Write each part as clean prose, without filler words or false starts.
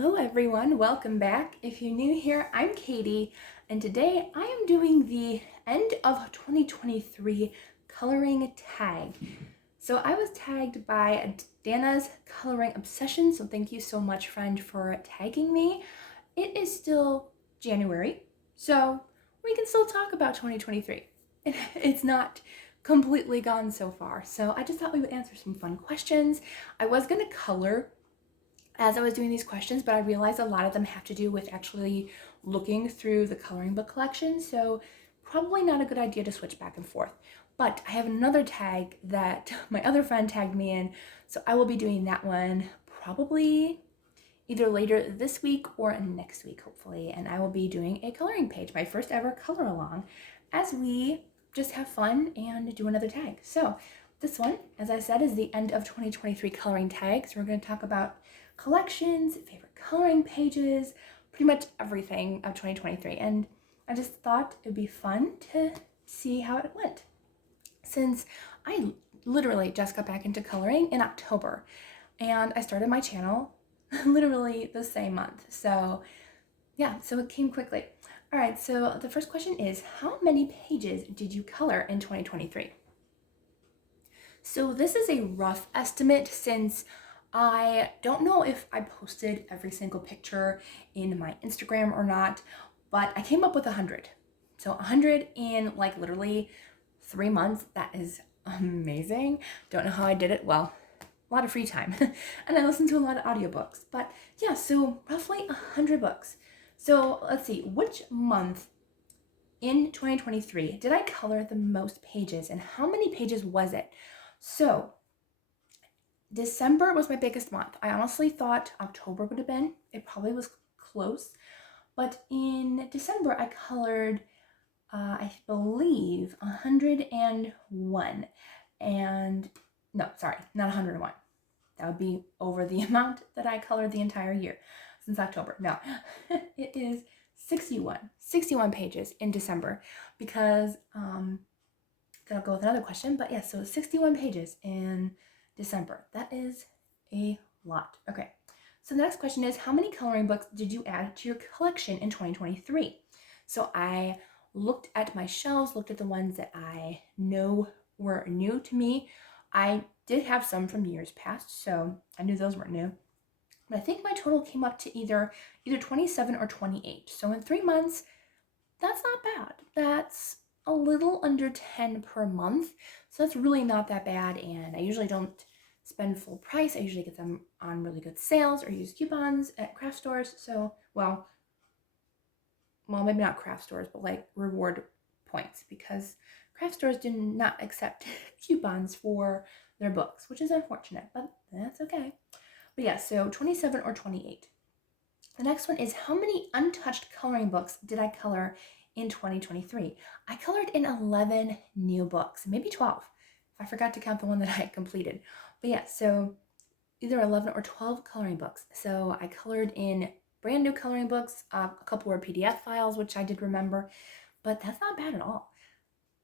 Hello everyone, welcome back. If you're new here, I'm Katie, and today I am doing the end of 2023 coloring tag. So I was tagged by Dana's Coloring Obsession, so thank you so much, friend, for tagging me. It is still January, so we can still talk about 2023. It's not completely gone so far, so I just thought we would answer some fun questions. I was going to color as I was doing these questions, but I realized a lot of them have to do with actually looking through the coloring book collection, so probably not a good idea to switch back and forth. But I have another tag that my other friend tagged me in, so I will be doing that one probably either later this week or next week, hopefully, and I will be doing a coloring page, my first ever color along, as we just have fun and do another tag. So this one, as I said, is the end of 2023 coloring tag, so we're going to talk about collections, favorite coloring pages, pretty much everything of 2023. And I just thought it would be fun to see how it went. Since I literally just got back into coloring in October, and I started my channel literally the same month. So yeah, so it came quickly. All right, so the first question is, how many pages did you color in 2023? So this is a rough estimate since I don't know if I posted every single picture in my Instagram or not, but I came up with 100. So 100 in like literally 3 months. That is amazing. Don't know how I did it. Well, a lot of free time and I listened to a lot of audiobooks, but yeah, so roughly 100 books. So let's see, which month in 2023 did I color the most pages and how many pages was it? So December was my biggest month. I honestly thought October would have been. It probably was close. But in December, I colored, I believe, 101. And, no, sorry, not 101. That would be over the amount that I colored the entire year since October. No, it is 61 pages in December because, that'll go with another question. But yeah, so 61 pages in December. That is a lot. Okay, so the next question is, how many coloring books did you add to your collection in 2023? So I looked at my shelves, looked at the ones that I know were new to me. I did have some from years past, so I knew those weren't new. But I think my total came up to either 27 or 28. So in 3 months, that's not bad. That's a little under 10 per month. So that's really not that bad. And I usually don't spend full price. I usually get them on really good sales or use coupons at craft stores. So, well, maybe not craft stores, but like reward points, because craft stores do not accept coupons for their books, which is unfortunate, but that's okay. But yeah, so 27 or 28. The next one is, how many untouched coloring books did I color in 2023? I colored in 11 new books, maybe 12. I forgot to count the one that I completed. But yeah, so either 11 or 12 coloring books. So I colored in brand new coloring books. A couple were PDF files, which I did remember, but that's not bad at all.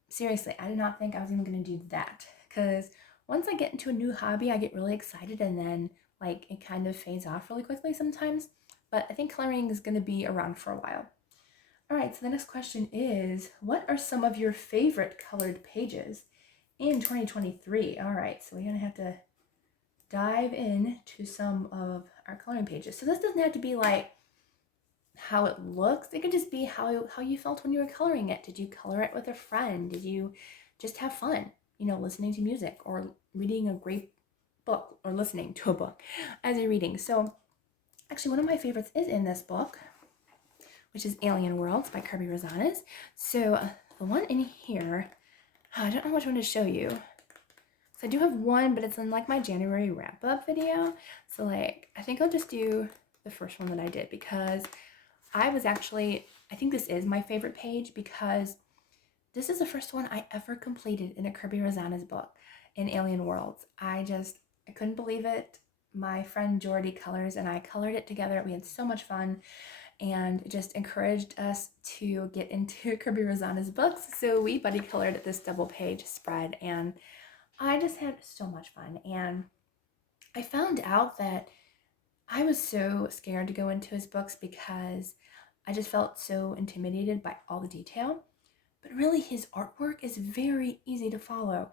Seriously, I did not think I was even going to do that, because once I get into a new hobby, I get really excited and then like it kind of fades off really quickly sometimes. But I think coloring is going to be around for a while. All right, so the next question is, what are some of your favorite colored pages in 2023? All right, so we're going to have to dive into some of our coloring pages. So this doesn't have to be like how it looks. It could just be how you felt when you were coloring it. Did you color it with a friend? Did you just have fun, listening to music or reading a great book or listening to a book as you're reading? So actually, one of my favorites is in this book, which is Alien Worlds by Kirby Rosanes. So the one in here, I don't know which one to show you. So I do have one, but it's in like my January wrap-up video. So like, I think I'll just do the first one that I did, because I think this is my favorite page, because this is the first one I ever completed in a Kirby Rosanes book in Alien Worlds. I couldn't believe it. My friend Jordy colors and I colored it together. We had so much fun, and it just encouraged us to get into Kirby Rosanes books. So we buddy colored this double page spread, and I just had so much fun. And I found out that I was so scared to go into his books because I just felt so intimidated by all the detail. But really, his artwork is very easy to follow.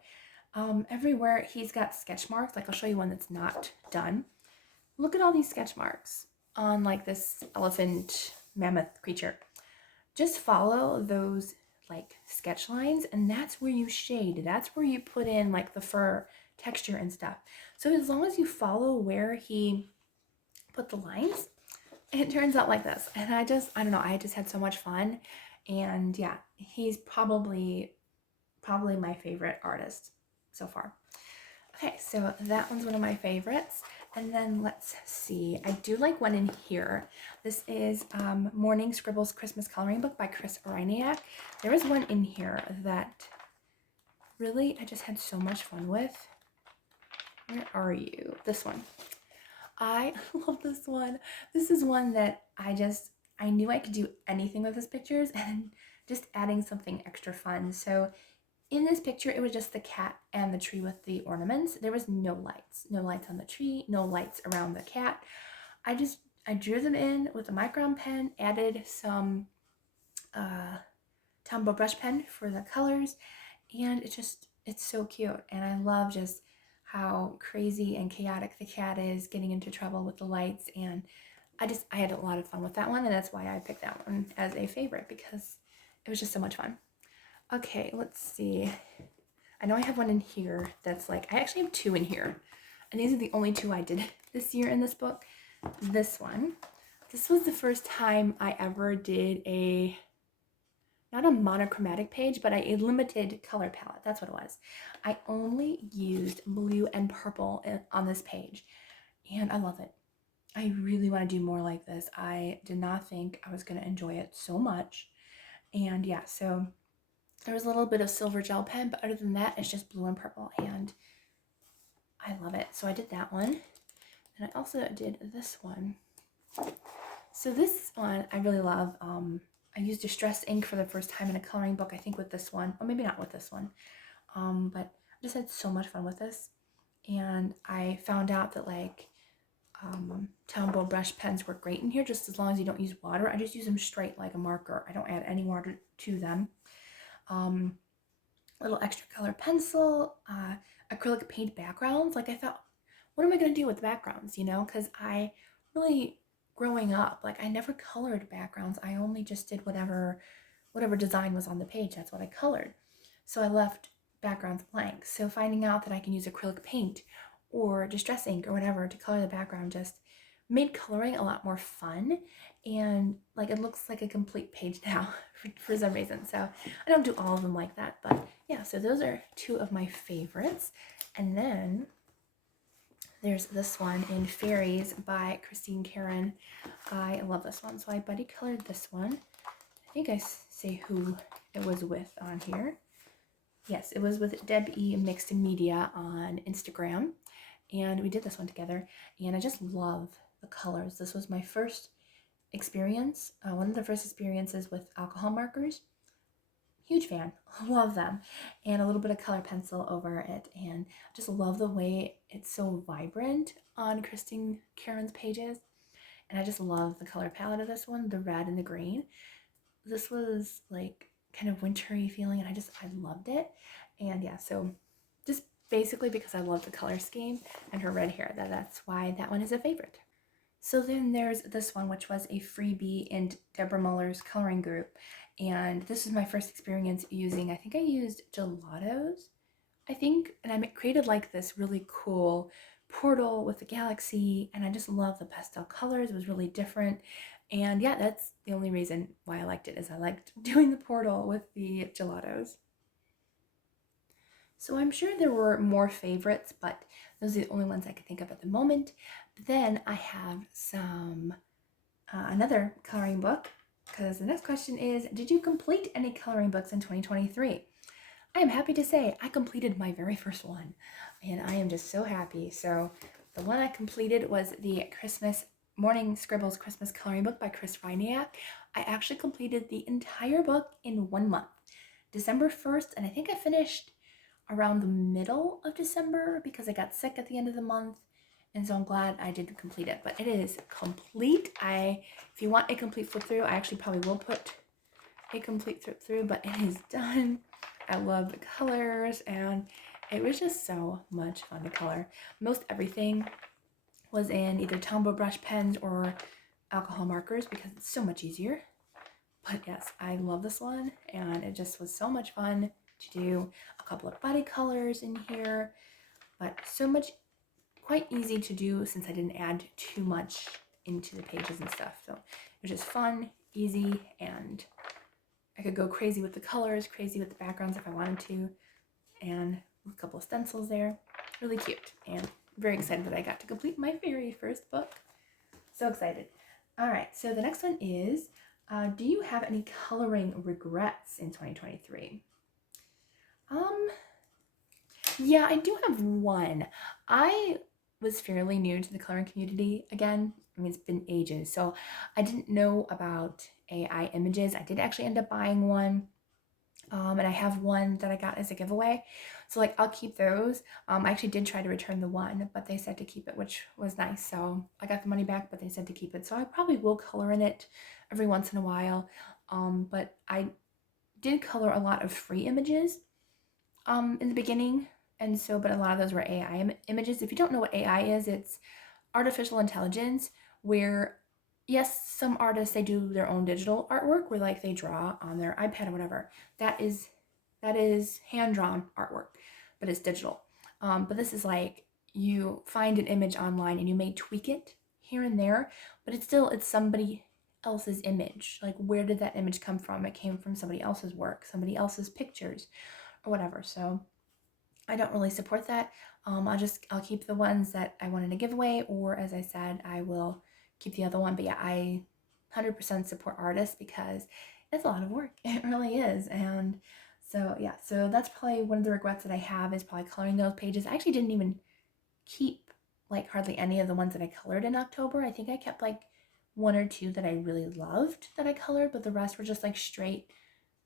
Everywhere he's got sketch marks, like I'll show you one that's not done. Look at all these sketch marks on like this elephant mammoth creature. Just follow those like sketch lines, and that's where you shade. That's where you put in like the fur texture and stuff. So as long as you follow where he put the lines, it turns out like this. And I don't know, I just had so much fun. And yeah, he's probably my favorite artist so far. Okay, so that one's one of my favorites. And then let's see, I do like one in here. This is Morning Scribbles Christmas Coloring Book by Chris Reiniak. There is one in here that really I just had so much fun with. Where are you? This one. I love this one. This is one that I knew I could do anything with his pictures and just adding something extra fun. So in this picture, it was just the cat and the tree with the ornaments. There was no lights on the tree, no lights around the cat. I drew them in with a micron pen, added some Tombow brush pen for the colors, and it's so cute. And I love just how crazy and chaotic the cat is getting into trouble with the lights. And I had a lot of fun with that one, and that's why I picked that one as a favorite, because it was just so much fun. Okay, let's see. I know I have one in here that's like, I actually have two in here, and these are the only two I did this year in this book. This one. This was the first time I ever did not a monochromatic page, but a limited color palette. That's what it was. I only used blue and purple on this page, and I love it. I really want to do more like this. I did not think I was going to enjoy it so much. And yeah, so there was a little bit of silver gel pen, but other than that, it's just blue and purple, and I love it. So I did that one, and I also did this one. So this one I really love. I used distress ink for the first time in a coloring book, I think with this one, or maybe not with this one, but I just had so much fun with this. And I found out that like Tombow brush pens work great in here, just as long as you don't use water. I just use them straight like a marker. I don't add any water to them. Little extra color pencil, acrylic paint backgrounds. Like I thought, what am I going to do with backgrounds, because I really, growing up, like I never colored backgrounds. I only just did whatever design was on the page. That's what I colored. So I left backgrounds blank. So finding out that I can use acrylic paint or distress ink or whatever to color the background just made coloring a lot more fun, and like it looks like a complete page now for some reason. So I don't do all of them like that, but yeah, so those are two of my favorites. And then there's this one in Fairies by Christine Karen. I love this one. So I buddy colored this one. I think I say who it was with on here. Yes, it was with Deb E. Mixed Media on Instagram. And we did this one together. And I just love the colors. This was my first experience, one of the first experiences with alcohol markers. Huge fan, love them, and a little bit of color pencil over it, and just love the way it's so vibrant on Christine Karen's pages. And I just love the color palette of this one, the red and the green. This was like kind of wintry feeling, and I loved it. And yeah, so just basically because I love the color scheme and her red hair, that's why that one is a favorite. So then there's this one, which was a freebie in Deborah Muller's coloring group. And this is my first experience using, I think I used gelatos, and I created like this really cool portal with the galaxy, and I just love the pastel colors. It was really different. And yeah, that's the only reason why I liked it, is I liked doing the portal with the gelatos. So I'm sure there were more favorites, but those are the only ones I can think of at the moment. But then I have some another coloring book, because the next question is, did you complete any coloring books in 2023? I am happy to say I completed my very first one, and I am just so happy. So the one I completed was the Morning Scribbles Christmas Coloring Book by Chris Reiniak. I actually completed the entire book in 1 month, December 1st, and I think I finished around the middle of December because I got sick at the end of the month, And so I'm glad I did complete it, but it is complete. If you want a complete flip through, I actually probably will put a complete flip through, but it is done. I love the colors, and it was just so much fun to color. Most everything was in either Tombow brush pens or alcohol markers because it's so much easier. But yes, I love this one, and it just was so much fun to do a couple of body colors in here, but so much, quite easy to do since I didn't add too much into the pages and stuff. So it was just fun, easy, and I could go crazy with the colors, crazy with the backgrounds if I wanted to, and a couple of stencils there. Really cute, and very excited that I got to complete my very first book. So excited. All right, so the next one is, do you have any coloring regrets in 2023? Yeah, I do have one. I was fairly new to the coloring community again. I mean, it's been ages, so I didn't know about AI images. I did actually end up buying one. And I have one that I got as a giveaway. So like I'll keep those. I actually did try to return the one, but they said to keep it, which was nice. So I got the money back, but they said to keep it. So I probably will color in it every once in a while. But I did color a lot of free images in the beginning. And so, but a lot of those were AI images. If you don't know what AI is, it's artificial intelligence, where yes, some artists, they do their own digital artwork where like they draw on their iPad or whatever. That is hand-drawn artwork, but it's digital. But this is like you find an image online and you may tweak it here and there, but it's somebody else's image. Like, where did that image come from? It came from somebody else's work, somebody else's pictures, or whatever. So I don't really support that. I'll keep the ones that I wanted to give away, or as I said, I will keep the other one. But yeah, I 100% support artists because it's a lot of work. It really is. And so yeah, so that's probably one of the regrets that I have, is probably coloring those pages. I actually didn't even keep like hardly any of the ones that I colored in October. I think I kept like one or two that I really loved that I colored, but the rest were just like straight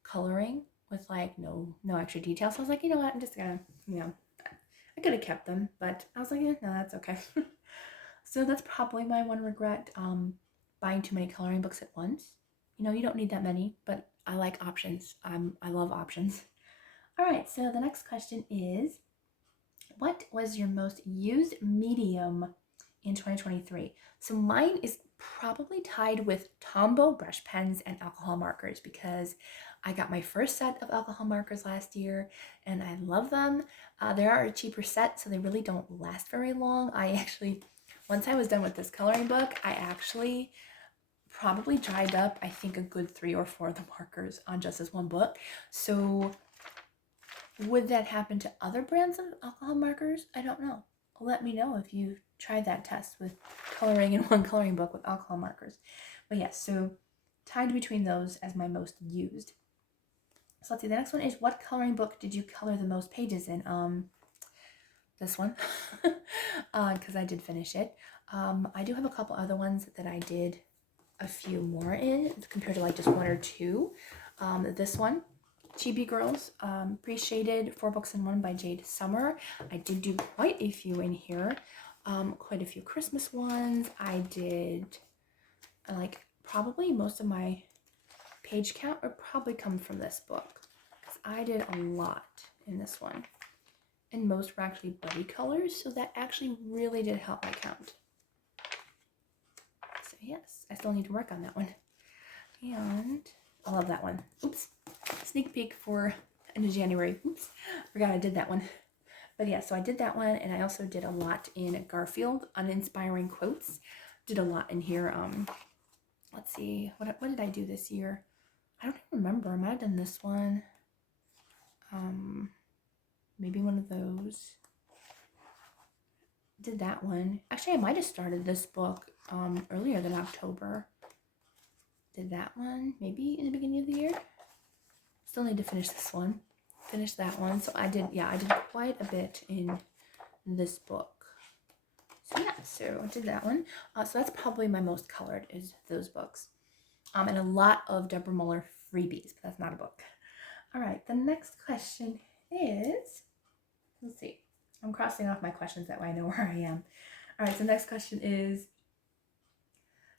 coloring with like no extra detail. So I was like, you know what, I'm just gonna, I could have kept them, but I was like, no, that's okay. So that's probably my one regret, buying too many coloring books at once. You don't need that many, but I like options. I love options. All right, so the next question is, what was your most used medium in 2023? So mine is probably tied with Tombow brush pens and alcohol markers, because I got my first set of alcohol markers last year and I love them. They are a cheaper set, so they really don't last very long. Once I was done with this coloring book, I actually probably dried up, I think, a good 3 or 4 of the markers on just this one book. So would that happen to other brands of alcohol markers? I don't know. Let me know if you tried that test with coloring in one coloring book with alcohol markers. But yes, so tied between those as my most used. So let's see, the next one is, what coloring book did you color the most pages in? This one, because I did finish it. I do have a couple other ones that I did a few more in compared to like just 1 or 2. This one, Chibi Girls, Pre-Shaded 4 Books in 1 by Jade Summer. I did do quite a few in here, quite a few Christmas ones. I did, like, probably most of my page count would probably come from this book, because I did a lot in this one. And most were actually buddy colors, so that actually really did help my count. So yes, I still need to work on that one. And I love that one. Oops. Sneak peek for end of January. Oops. Forgot I did that one. But yeah, so I did that one, and I also did a lot in Garfield, uninspiring quotes. Did a lot in here. Let's see. What did I do this year? I don't even remember. I might have done this one. Maybe one of those. Did that one. Actually, I might have started this book earlier than October. Did that one maybe in the beginning of the year. Still need to finish this one. Finish that one. So I did quite a bit in this book. So yeah, so I did that one. So that's probably my most colored, is those books. And a lot of Deborah Muller freebies, but that's not a book. All right, the next question is, let's see. I'm crossing off my questions, that way I know where I am. All right, so next question is,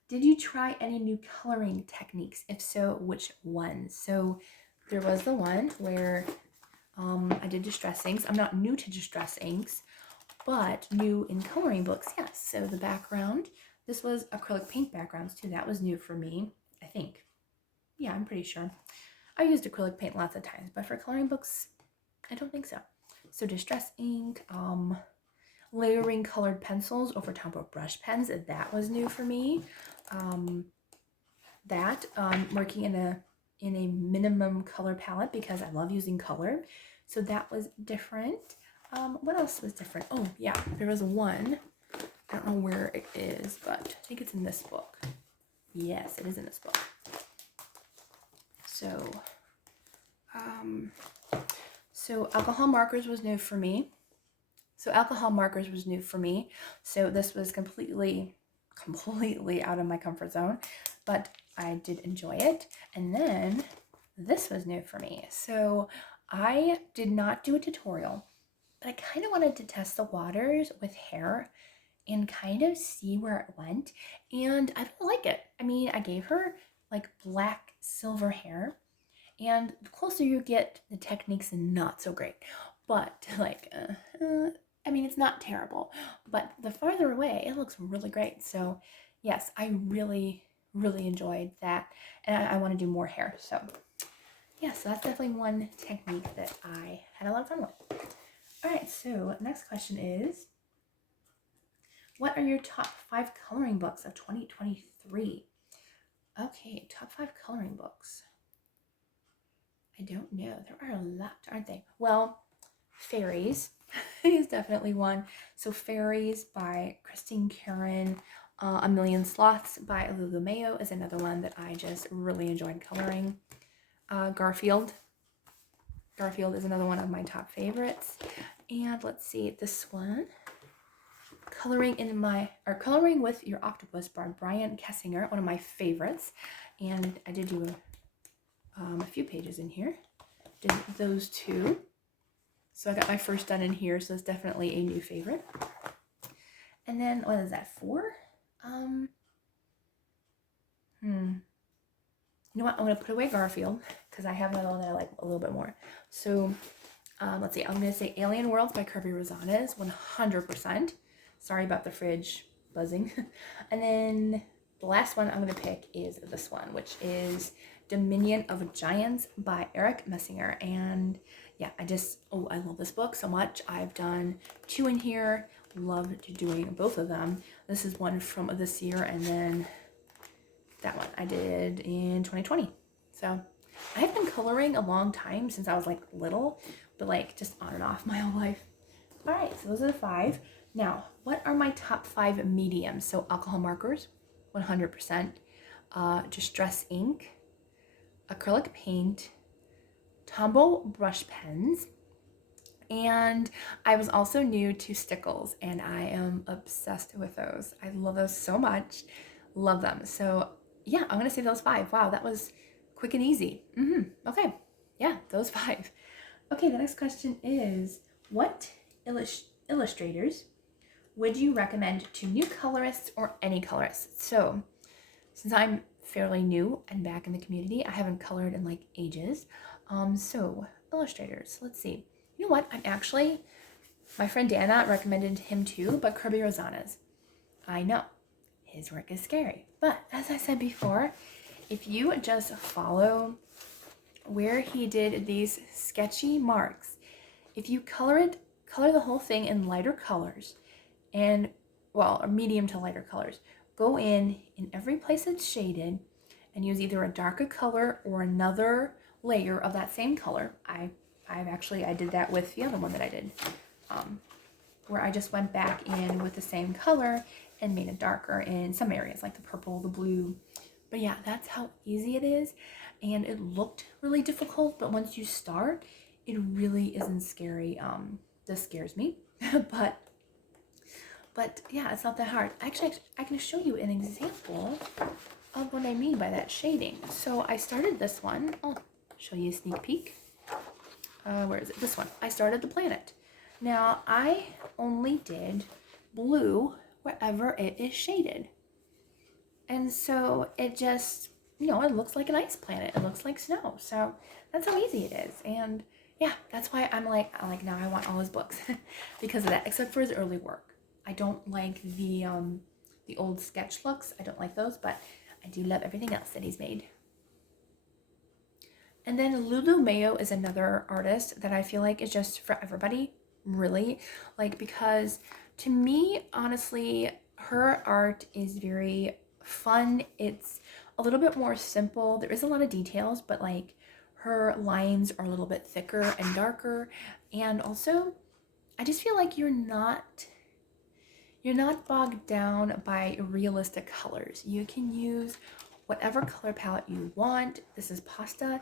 did you try any new coloring techniques? If so, which ones? So there was the one where I did distress inks. I'm not new to distress inks, but new in coloring books, yes. So the background, this was acrylic paint backgrounds too. That was new for me, I think. Yeah, I'm pretty sure. I used acrylic paint lots of times, but for coloring books, I don't think so. So distress ink, layering colored pencils over top of brush pens, that was new for me. Working in a minimum color palette because I love using color, so that was different. What else was different? Oh yeah, there was one. I don't know where it is, but I think it's in this book. Yes, it is in this book. So alcohol markers was new for me. So this was completely out of my comfort zone, but I did enjoy it. And then this was new for me. So I did not do a tutorial, but I kind of wanted to test the waters with hair and kind of see where it went. And I don't like it. I mean, I gave her like black silver hair, and the closer you get, the technique's not so great. But like, I mean, it's not terrible, but the farther away, it looks really great. So yes, I really, really enjoyed that. And I want to do more hair. So yeah, so that's definitely one technique that I had a lot of fun with. All right, so next question is, what are your top 5 coloring books of 2023? Okay, top 5 coloring books. I don't know. There are a lot, aren't they? Well, Fairies is definitely one. So Fairies by Christine Karen, A Million Sloths by Lulu Mayo is another one that I just really enjoyed coloring. Garfield is another one of my top favorites. And let's see, this one, Coloring with Your Octopus by Brian Kessinger, one of my favorites. And I did do a few pages in here. Did those two. So I got my first done in here, so it's definitely a new favorite. And then, what is that, 4? You know what, I'm going to put away Garfield, because I have another one that I like a little bit more. So, let's see, I'm going to say Alien Worlds by Kirby Rosales, 100%. Sorry about the fridge buzzing. And then the last one I'm going to pick is this one, which is Dominion of Giants by Eric Messinger. And yeah, I love this book so much. I've done 2 in here. Loved doing both of them. This is one from this year, and then that one I did in 2020. So I've been coloring a long time, since I was like little, but like just on and off my whole life. All right, so those are the 5. Now, what are my top 5 mediums? So alcohol markers, 100%. Distress ink, acrylic paint, Tombow brush pens, and I was also new to stickles, and I am obsessed with those. I love those so much. Love them. So yeah, I'm gonna say those 5. Wow, that was quick and easy. Okay, yeah, those 5. Okay, the next question is, what illustrators would you recommend to new colorists or any colorists? So since I'm fairly new and back in the community, I haven't colored in like ages. So illustrators, let's see. You know what? My friend Dana recommended him too, but Kirby Rosales. I know, his work is scary. But as I said before, if you just follow where he did these sketchy marks, if you color the whole thing in lighter colors, and or medium to lighter colors, go in every place it's shaded and use either a darker color or another layer of that same color. I did that with the other one that I did, where I just went back in with the same color and made it darker in some areas, like the purple, the blue. But yeah, that's how easy it is. And it looked really difficult, but once you start, it really isn't scary. This scares me, but yeah, it's not that hard. Actually, I can show you an example of what I mean by that shading. So I started this one. I'll show you a sneak peek. Where is it? This one. I started the planet. Now, I only did blue wherever it is shaded. And so it just, it looks like an ice planet. It looks like snow. So that's how easy it is. And yeah, that's why I'm like now I want all his books because of that, except for his early work. I don't like the old sketch looks. I don't like those, but I do love everything else that he's made. And then Lulu Mayo is another artist that I feel like is just for everybody, really. Like, because to me, honestly, her art is very fun. It's a little bit more simple. There is a lot of details, but like her lines are a little bit thicker and darker. And also, I just feel like you're not bogged down by realistic colors. You can use whatever color palette you want. This is pasta.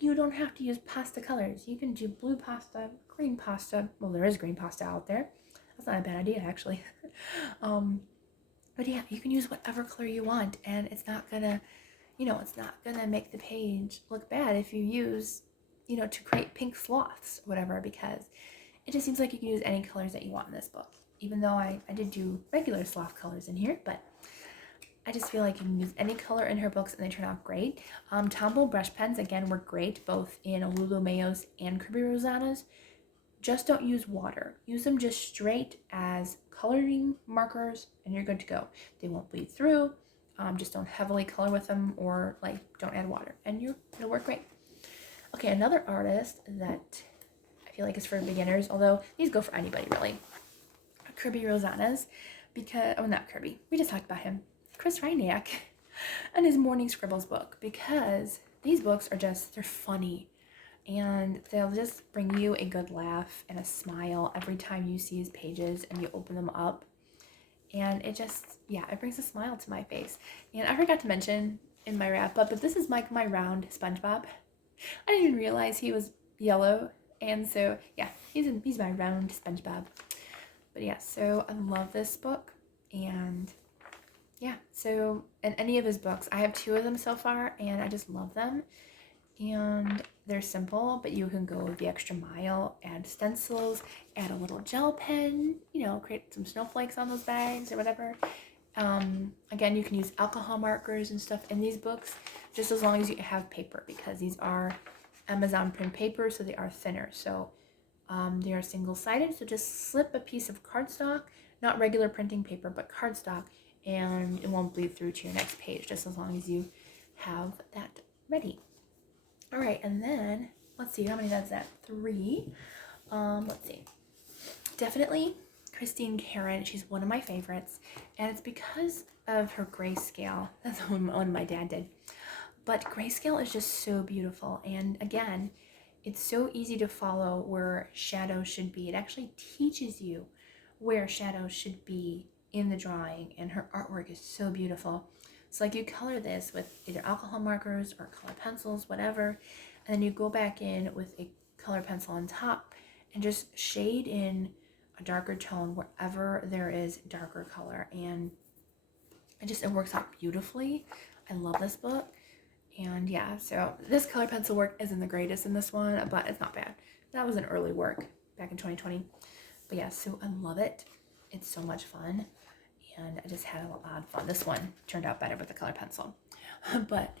You don't have to use pasta colors. You can do blue pasta, green pasta. Well, there is green pasta out there. That's not a bad idea, actually. But yeah, you can use whatever color you want, and it's not gonna, it's not gonna make the page look bad if you use, to create pink sloths, or whatever, because it just seems like you can use any colors that you want in this book. Even though I did do regular sloth colors in here, but I just feel like you can use any color in her books and they turn out great. Tombow brush pens, again, work great, both in Lulu Mayo's and Kirby Rosanna's. Just don't use water. Use them just straight as coloring markers and you're good to go. They won't bleed through. Just don't heavily color with them or like don't add water and it'll work great. Okay, another artist that I feel like is for beginners, although these go for anybody really. Kirby Rosanna's, because, not Kirby, we just talked about him. Chris Reiniak and his Morning Scribbles book, because these books are just, they're funny and they'll just bring you a good laugh and a smile every time you see his pages and you open them up. And it just, it brings a smile to my face. And I forgot to mention in my wrap up, but this is like my round SpongeBob. I didn't even realize he was yellow. And so, he's my round SpongeBob. But yeah, so I love this book. And so in any of his books, I have 2 of them so far, and I just love them. And they're simple, but you can go the extra mile, add stencils, add a little gel pen, create some snowflakes on those bags or whatever. Again, you can use alcohol markers and stuff in these books, just as long as you have paper, because these are Amazon print paper, so they are thinner. So they are single-sided, so just slip a piece of cardstock, not regular printing paper, but cardstock, and it won't bleed through to your next page, just as long as you have that ready. All right, and then, let's see, how many that's that? 3. Let's see. Definitely Christine Karen, she's one of my favorites, and it's because of her grayscale. That's one my dad did. But grayscale is just so beautiful, and again, it's so easy to follow where shadows should be. It actually teaches you where shadows should be in the drawing, and her artwork is so beautiful. So like you color this with either alcohol markers or color pencils, whatever, and then you go back in with a color pencil on top and just shade in a darker tone wherever there is darker color, and it works out beautifully. I love this book. And so this color pencil work isn't the greatest in this one, but it's not bad. That was an early work back in 2020. But so I love it. It's so much fun. And I just had a lot of fun. This one turned out better with the color pencil. But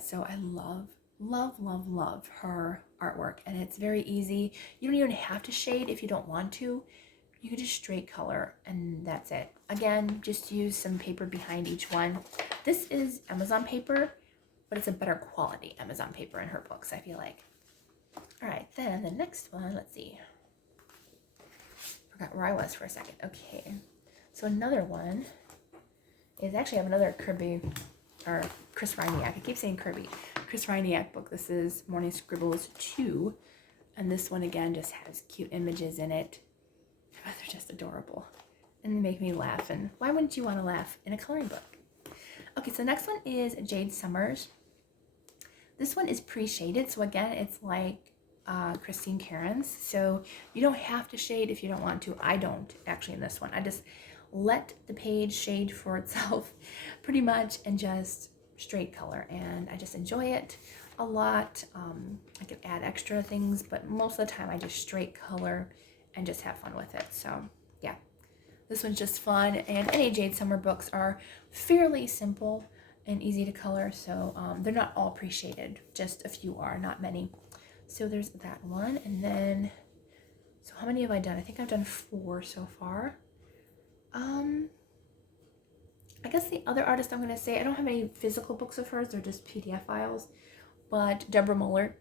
so I love her artwork. And it's very easy. You don't even have to shade if you don't want to. You can just straight color and that's it. Again, just use some paper behind each one. This is Amazon paper, but it's a better quality Amazon paper in her books, I feel like. All right, then the next one, let's see. Forgot where I was for a second. Okay, so another one is actually I have another Kirby, or Chris Reiniak. I keep saying Kirby. Chris Reiniak book. This is Morning Scribbles 2. And this one, again, just has cute images in it. Oh, they're just adorable. And they make me laugh. And why wouldn't you want to laugh in a coloring book? Okay, so the next one is Jade Summers. This one is pre-shaded. So again, it's like Christine Karen's. So you don't have to shade if you don't want to. I don't actually in this one. I just let the page shade for itself pretty much and just straight color. And I just enjoy it a lot. I can add extra things, but most of the time I just straight color and just have fun with it. So yeah, This one's just fun, and any Jade Summer books are fairly simple and easy to color, so they're not all appreciated. Just a few are, not many. So there's that one, and then, so how many have I done? I think I've done 4 so far. I guess the other artist I'm going to say, I don't have any physical books of hers, they're just PDF files, but Deborah Muller.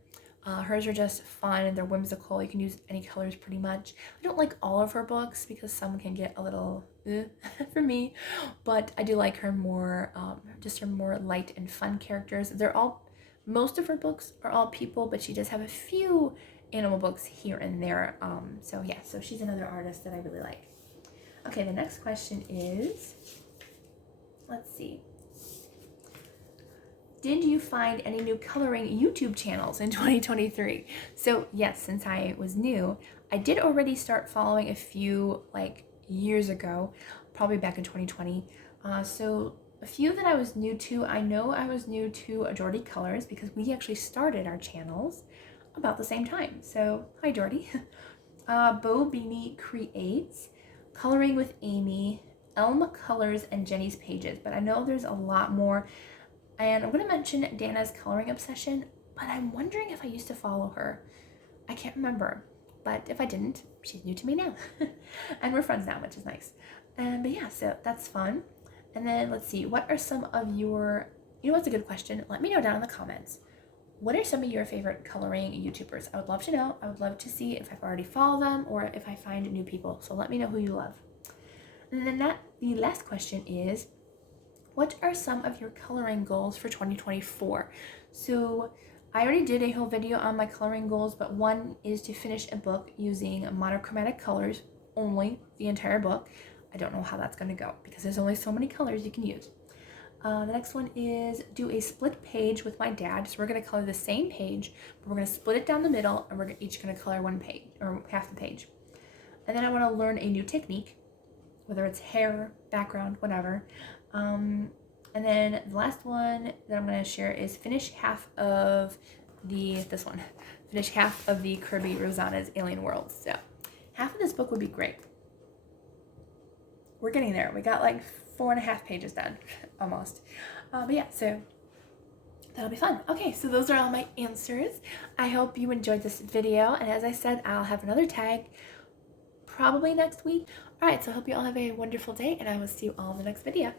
Hers are just fun and they're whimsical. You can use any colors pretty much. I don't like all of her books because some can get a little for me, but I do like her more, just her more light and fun characters. Most of her books are all people, but she does have a few animal books here and there. So yeah, so she's another artist that I really like. Okay, the next question is, let's see. Did you find any new coloring YouTube channels in 2023? So yes, since I was new, I did already start following a few like years ago, probably back in 2020. So a few that I was new to, I know I was new to Jordy Colors because we actually started our channels about the same time. So hi Jordy. Bo Beanie Creates, Coloring with Amy, Elm Colors, and Jenny's Pages. But I know there's a lot more. And I'm going to mention Dana's Coloring Obsession, but I'm wondering if I used to follow her. I can't remember, but if I didn't, she's new to me now. And we're friends now, which is nice. But yeah, so that's fun. And then let's see, what are some of your, what's a good question? Let me know down in the comments. What are some of your favorite coloring YouTubers? I would love to know. I would love to see if I've already followed them or if I find new people. So let me know who you love. And then the last question is, what are some of your coloring goals for 2024? So I already did a whole video on my coloring goals, but one is to finish a book using monochromatic colors only, the entire book. I don't know how that's going to go because there's only so many colors you can use. The next one is do a split page with my dad. So we're going to color the same page, but we're going to split it down the middle and we're each going to color one page or half the page. And then I want to learn a new technique, whether it's hair, background, whatever. And then the last one that I'm going to share is finish half of finish half of the Kirby Rosanna's Alien World. So half of this book would be great. We're getting there. We got like 4.5 pages done, almost. But yeah, so that'll be fun. Okay, so those are all my answers. I hope you enjoyed this video. And as I said, I'll have another tag probably next week. All right, so I hope you all have a wonderful day and I will see you all in the next video.